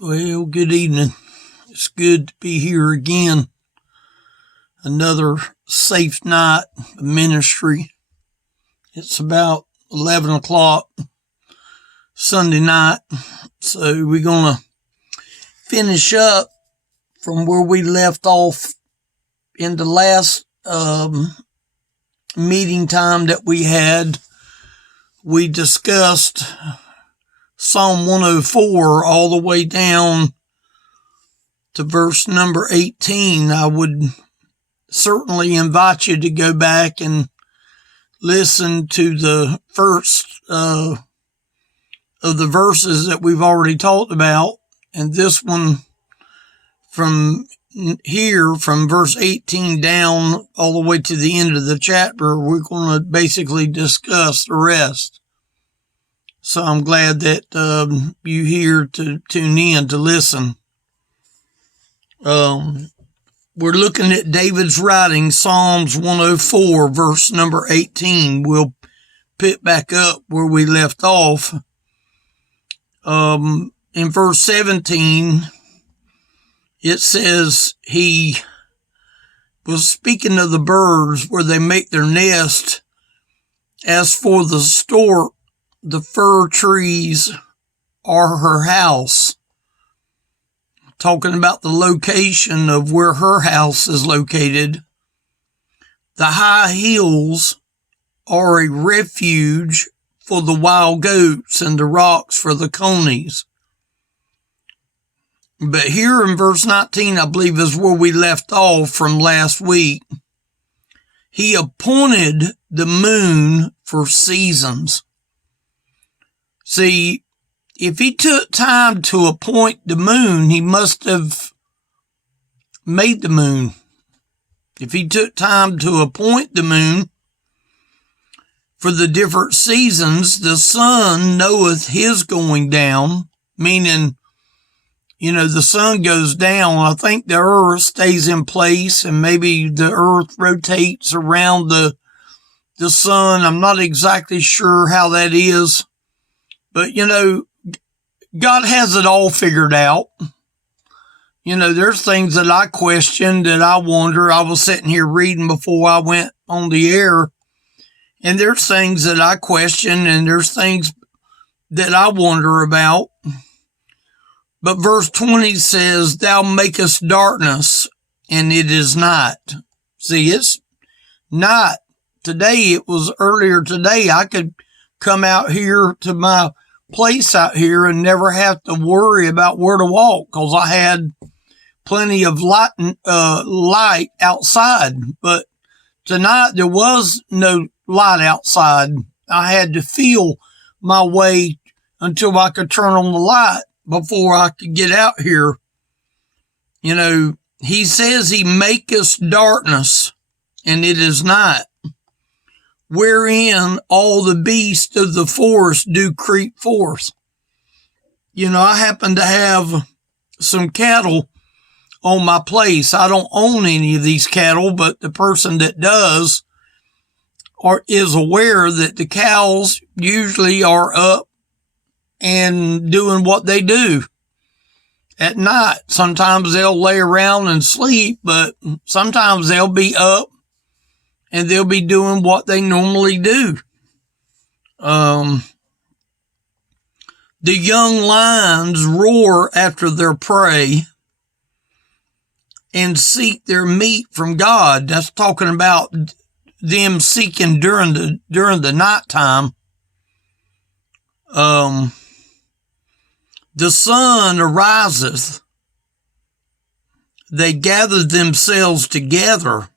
Well, good evening. It's good to be here again. Another safe night of ministry. It's about 11 o'clock Sunday night. So we're going to finish up from where we left off in the last meeting time that we had. We discussed Psalm 104 all the way down to verse number 18. I would certainly invite you to go back and listen to the first of the verses that we've already talked about. And this one from here, from verse 18 down all the way to the end of the chapter, we're going to basically discuss the rest. So I'm glad that you here to tune in to listen. We're looking at David's writing, Psalms 104, verse number 18. We'll pick back up where we left off. In verse 17, it says he was speaking of the birds where they make their nest. As for the stork, the fir trees are her house. Talking about the location of where her house is located. The high hills are a refuge for the wild goats and the rocks for the conies. But here in verse 19, I believe is where we left off from last week. He appointed the moon for seasons. See, if he took time to appoint the moon, he must have made the moon. If he took time to appoint the moon for the different seasons, the sun knoweth his going down, meaning, the sun goes down. I think the earth stays in place and maybe the earth rotates around the sun. I'm not exactly sure how that is. But, God has it all figured out. There's things that I question, that I wonder. I was sitting here reading before I went on the air, and there's things that I question, and there's things that I wonder about. But verse 20 says, thou makest darkness, and it is night. See, it's night. Today, it was earlier today, I could come out here to my place out here and never have to worry about where to walk because I had plenty of light outside. But tonight there was no light outside. I had to feel my way until I could turn on the light before I could get out here. He says he maketh darkness, and it is night, wherein all the beasts of the forest do creep forth. I happen to have some cattle on my place. I don't own any of these cattle, but the person that does is aware that the cows usually are up and doing what they do at night. Sometimes they'll lay around and sleep, but sometimes they'll be up and they'll be doing what they normally do. The young lions roar after their prey and seek their meat from God. That's talking about them seeking during the nighttime. The sun ariseth. They gather themselves together,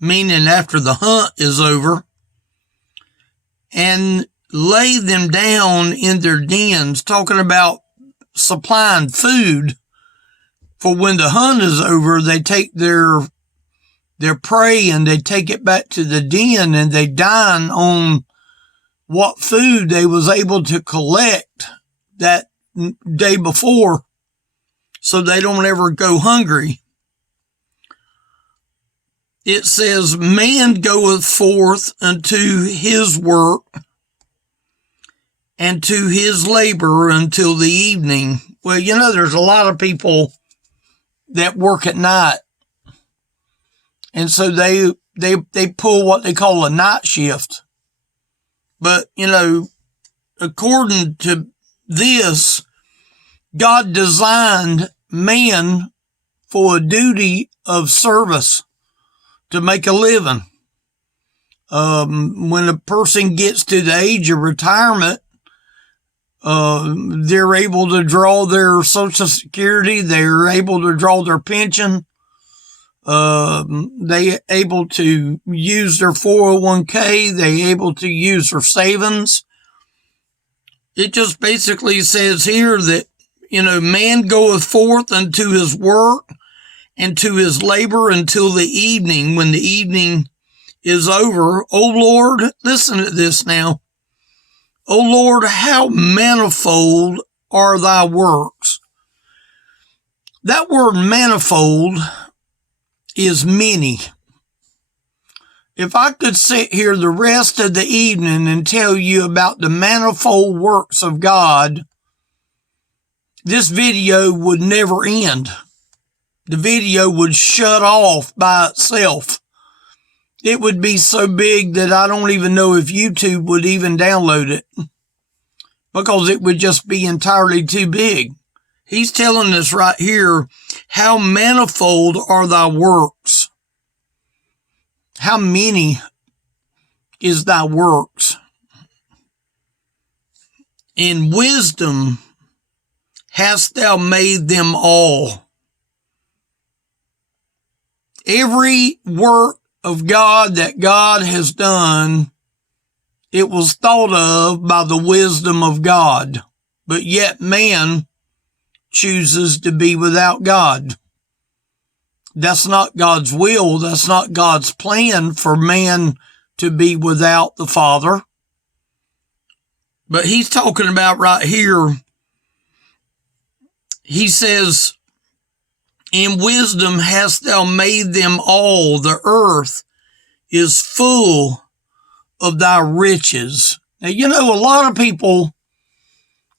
meaning after the hunt is over, and lay them down in their dens, talking about supplying food. For when the hunt is over, they take their prey and they take it back to the den and they dine on what food they was able to collect that day before, so they don't ever go hungry. It says, man goeth forth unto his work and to his labor until the evening. Well, there's a lot of people that work at night. And so they pull what they call a night shift. But, according to this, God designed man for a duty of service to make a living. When a person gets to the age of retirement, they're able to draw their Social Security. They're able to draw their pension. They able to use their 401k. They able to use their savings. It just basically says here that, man goeth forth unto his work and to his labor until the evening. When the evening is over, O Lord, listen to this now. O Lord, how manifold are thy works. That word manifold is many. If I could sit here the rest of the evening and tell you about the manifold works of God, this video would never end. The video would shut off by itself. It would be so big that I don't even know if YouTube would even download it, because it would just be entirely too big. He's telling us right here, how manifold are thy works. How many is thy works? In wisdom hast thou made them all. Every work of God that God has done, it was thought of by the wisdom of God, but yet man chooses to be without God. That's not God's will. That's not God's plan for man to be without the Father. But he's talking about right here, he says, in wisdom hast thou made them all. The earth is full of thy riches. Now, a lot of people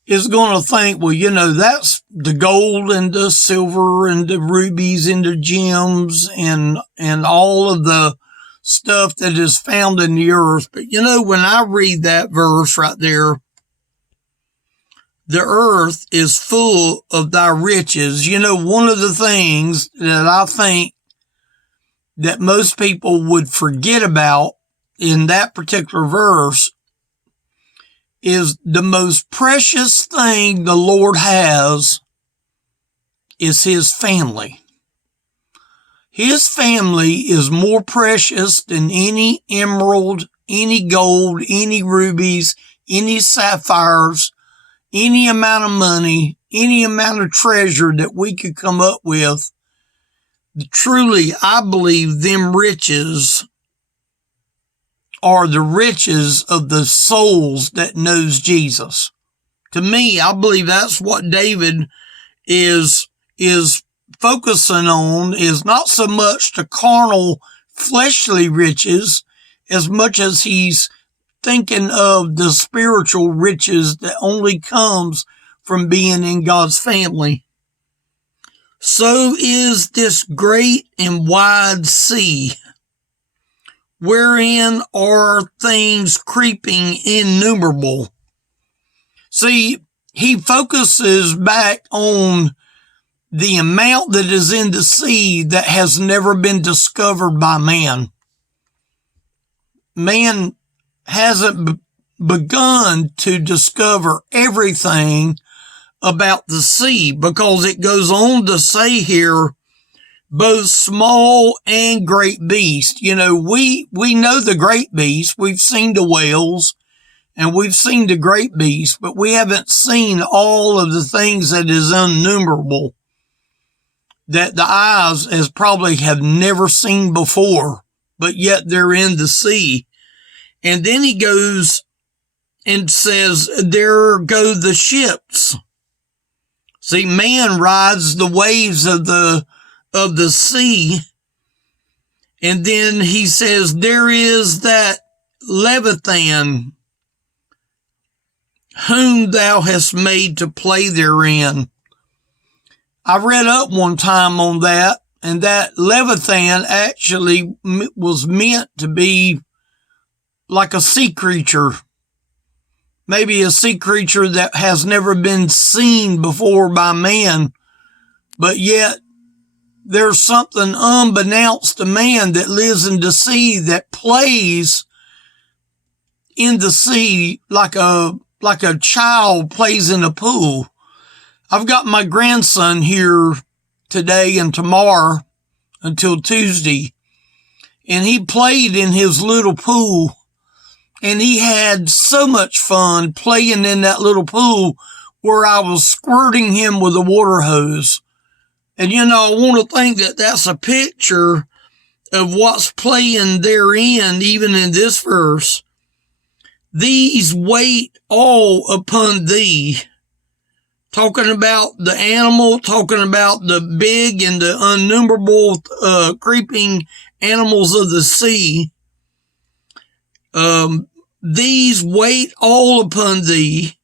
is going to think, well, that's the gold and the silver and the rubies and the gems and all of the stuff that is found in the earth. But, when I read that verse right there, the earth is full of thy riches. One of the things that I think that most people would forget about in that particular verse is the most precious thing the Lord has is his family. His family is more precious than any emerald, any gold, any rubies, any sapphires, any amount of money, any amount of treasure that we could come up with. Truly, I believe them riches are the riches of the souls that knows Jesus. To me, I believe that's what David is focusing on, is not so much the carnal, fleshly riches, as much as he's thinking of the spiritual riches that only comes from being in God's family. So is this great and wide sea, wherein are things creeping innumerable. See, he focuses back on the amount that is in the sea that has never been discovered by man. Man hasn't begun to discover everything about the sea, because it goes on to say here, both small and great beasts. We know the great beasts. We've seen the whales and we've seen the great beasts, but we haven't seen all of the things that is innumerable that the eyes has probably have never seen before, but yet they're in the sea. And then he goes and says, there go the ships. See, man rides the waves of the sea. And then he says, there is that Leviathan whom thou hast made to play therein. I read up one time on that, and that Leviathan actually was meant to be like a sea creature. Maybe a sea creature that has never been seen before by man, but yet there's something unbeknownst to man that lives in the sea that plays in the sea like a child plays in a pool. I've got my grandson here today and tomorrow until Tuesday, and he played in his little pool, and he had so much fun playing in that little pool where I was squirting him with a water hose. And, I want to think that that's a picture of what's playing therein, even in this verse. These wait all upon thee. Talking about the animal, talking about the big and the innumerable creeping animals of the sea. These wait all upon thee,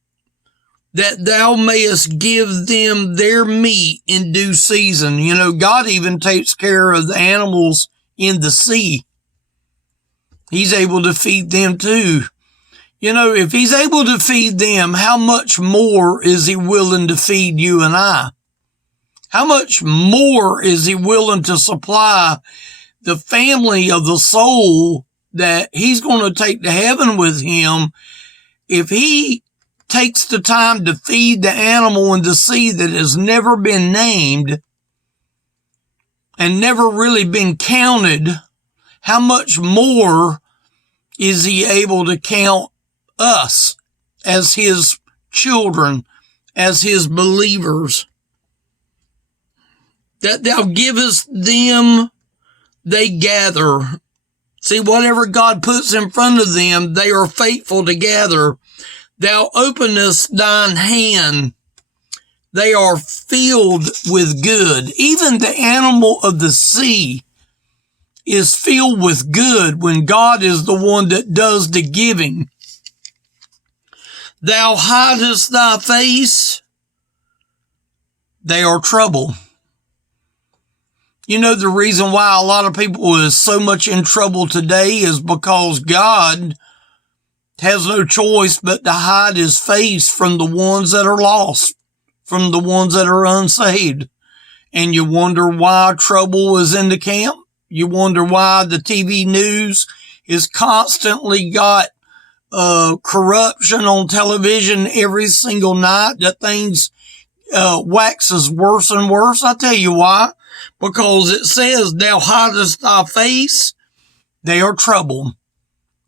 that thou mayest give them their meat in due season. God even takes care of the animals in the sea. He's able to feed them too. If he's able to feed them, how much more is he willing to feed you and I? How much more is he willing to supply the family of the soul that he's going to take to heaven with him if he takes the time to feed the animal in the sea that has never been named and never really been counted? How much more is he able to count us as his children, as his believers? That thou givest them, they gather. See, whatever God puts in front of them, they are faithful to gather. Thou openest thine hand, they are filled with good. Even the animal of the sea is filled with good when God is the one that does the giving. Thou hidest thy face, they are trouble. The reason why a lot of people is so much in trouble today is because God has no choice but to hide his face from the ones that are lost, from the ones that are unsaved. And you wonder why trouble is in the camp. You wonder why the TV news is constantly got corruption on television every single night, that things waxes worse and worse. I tell you why. Because it says, thou hidest thy face, they are trouble.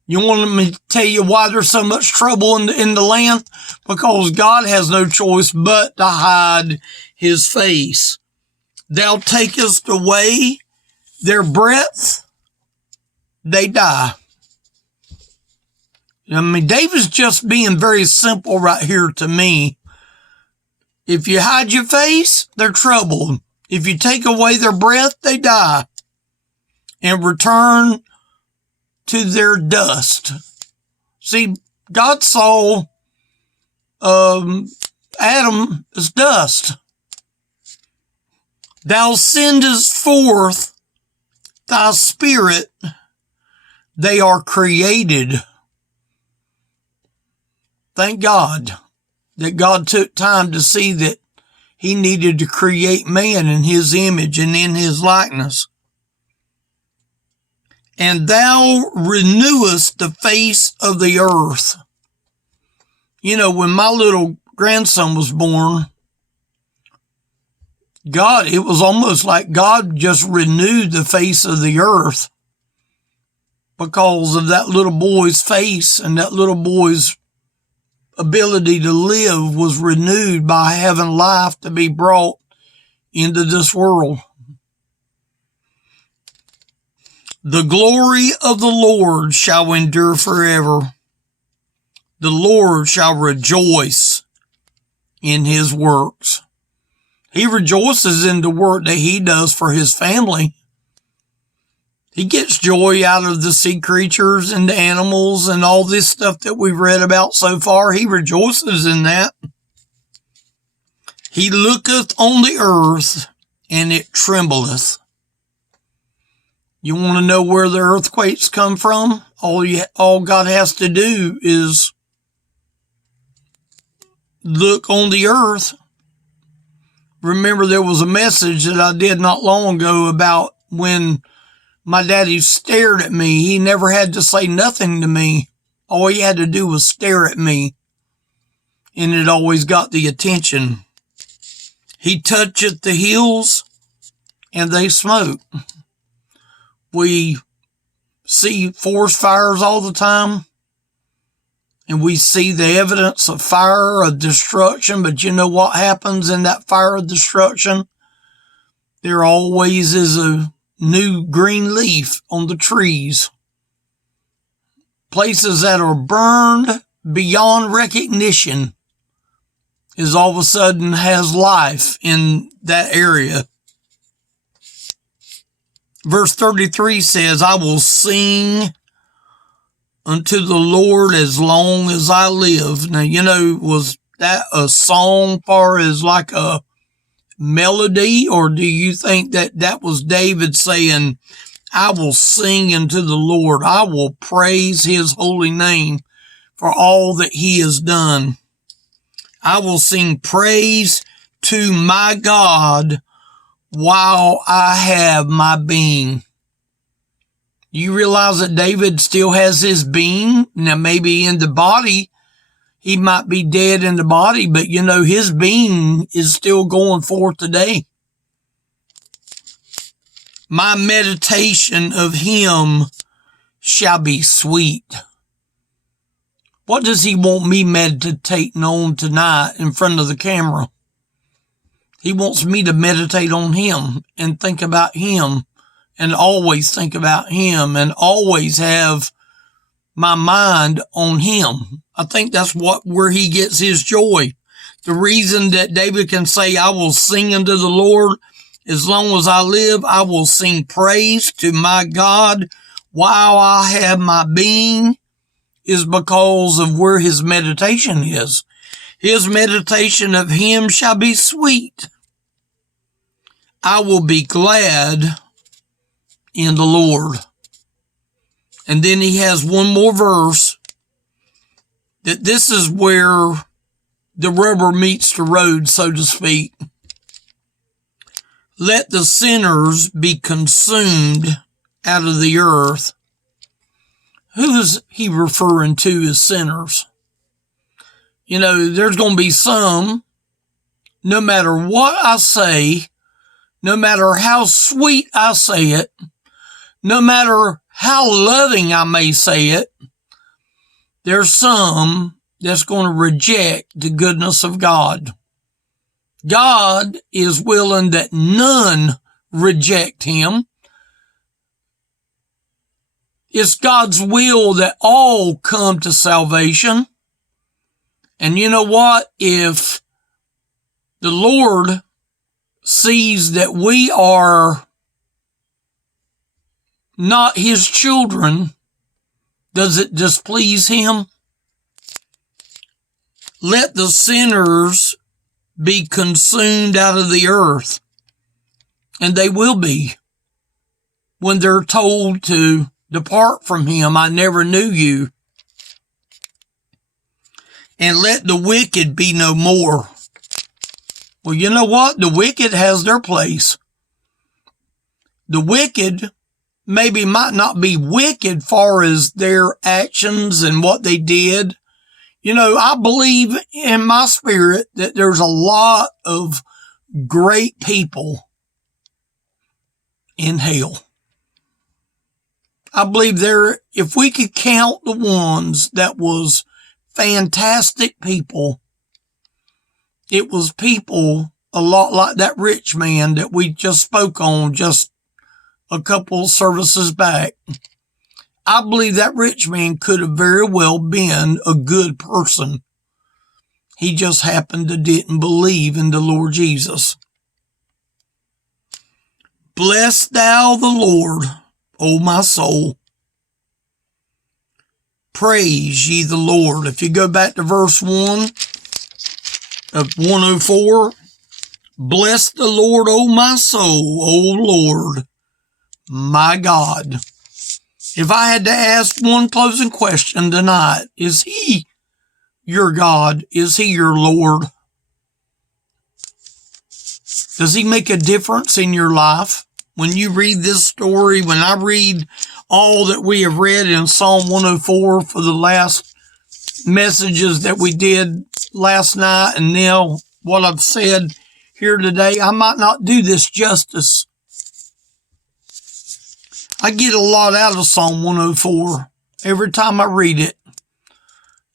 You want me to tell you why there's so much trouble in the land? Because God has no choice but to hide his face. Thou takest away their breath, they die. David's just being very simple right here to me. If you hide your face, they're troubled. If you take away their breath, they die and return to their dust. See, God saw Adam as dust. Thou sendest forth thy spirit, they are created. Thank God that God took time to see that he needed to create man in his image and in his likeness. And thou renewest the face of the earth. When my little grandson was born, it was almost like God just renewed the face of the earth because of that little boy's face, and that little boy's ability to live was renewed by having life to be brought into this world. The glory of the Lord shall endure forever. The Lord shall rejoice in his works. He rejoices in the work that he does for his family. He gets joy out of the sea creatures and the animals and all this stuff that we've read about so far. He rejoices in that. He looketh on the earth, and it trembleth. You want to know where the earthquakes come from? All God has to do is look on the earth. Remember, there was a message that I did not long ago about when my daddy stared at me. He never had to say nothing to me. All he had to do was stare at me, and it always got the attention. He toucheth the hills, and they smoke. We see forest fires all the time, and we see the evidence of fire, of destruction, but you know what happens in that fire of destruction? There always is a new green leaf on the trees. Places that are burned beyond recognition is all of a sudden has life in that area. Verse 33 says, I will sing unto the Lord as long as I live. Now, was that a song far as like a melody, or do you think that was David saying, I will sing unto the Lord. I will praise his holy name for all that he has done. I will sing praise to my God while I have my being. You realize that David still has his being? Now, maybe in the body, he might be dead in the body, but his being is still going forth today. My meditation of him shall be sweet. What does he want me meditating on tonight in front of the camera? He wants me to meditate on him and think about him and always think about him and always have my mind on him. I think that's where he gets his joy. The reason that David can say, I will sing unto the Lord as long as I live, I will sing praise to my God while I have my being, is because of where his meditation is. His meditation of him shall be sweet. I will be glad in the Lord. And then he has one more verse that this is where the rubber meets the road, so to speak. Let the sinners be consumed out of the earth. Who is he referring to as sinners? There's going to be some, no matter what I say, no matter how sweet I say it, no matter how loving I may say it, there's some that's going to reject the goodness of God. God is willing that none reject him. It's God's will that all come to salvation. And you know what? If the Lord sees that we are not his children, does it displease him? Let the sinners be consumed out of the earth. And they will be when they're told to depart from him. I never knew you. And let the wicked be no more. Well, you know what? The wicked has their place. The wicked maybe might not be wicked far as their actions and what they did. I believe in my spirit that there's a lot of great people in hell. I believe if we could count the ones that was fantastic people, it was people a lot like that rich man that we just spoke on just a couple services back. I believe that rich man could have very well been a good person. He just happened to didn't believe in the Lord Jesus. Bless thou the Lord, O my soul. Praise ye the Lord. If you go back to verse 1 of 104, Bless the Lord, O my soul, O Lord, my God. If I had to ask one closing question tonight, is he your God? Is he your Lord? Does he make a difference in your life? When you read this story, when I read all that we have read in Psalm 104 for the last messages that we did last night, and now what I've said here today, I might not do this justice. I get a lot out of Psalm 104 every time I read it.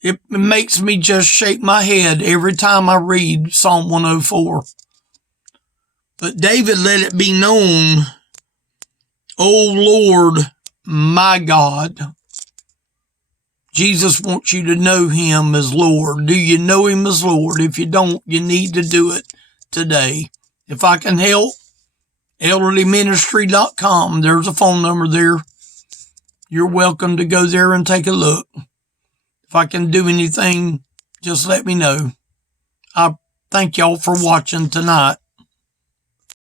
It makes me just shake my head every time I read Psalm 104. But David let it be known, O Lord, my God. Jesus wants you to know him as Lord. Do you know him as Lord? If you don't, you need to do it today. If I can help, elderlyministry.com. There's a phone number there. You're welcome to go there and take a look. If I can do anything, just let me know. I thank y'all for watching tonight.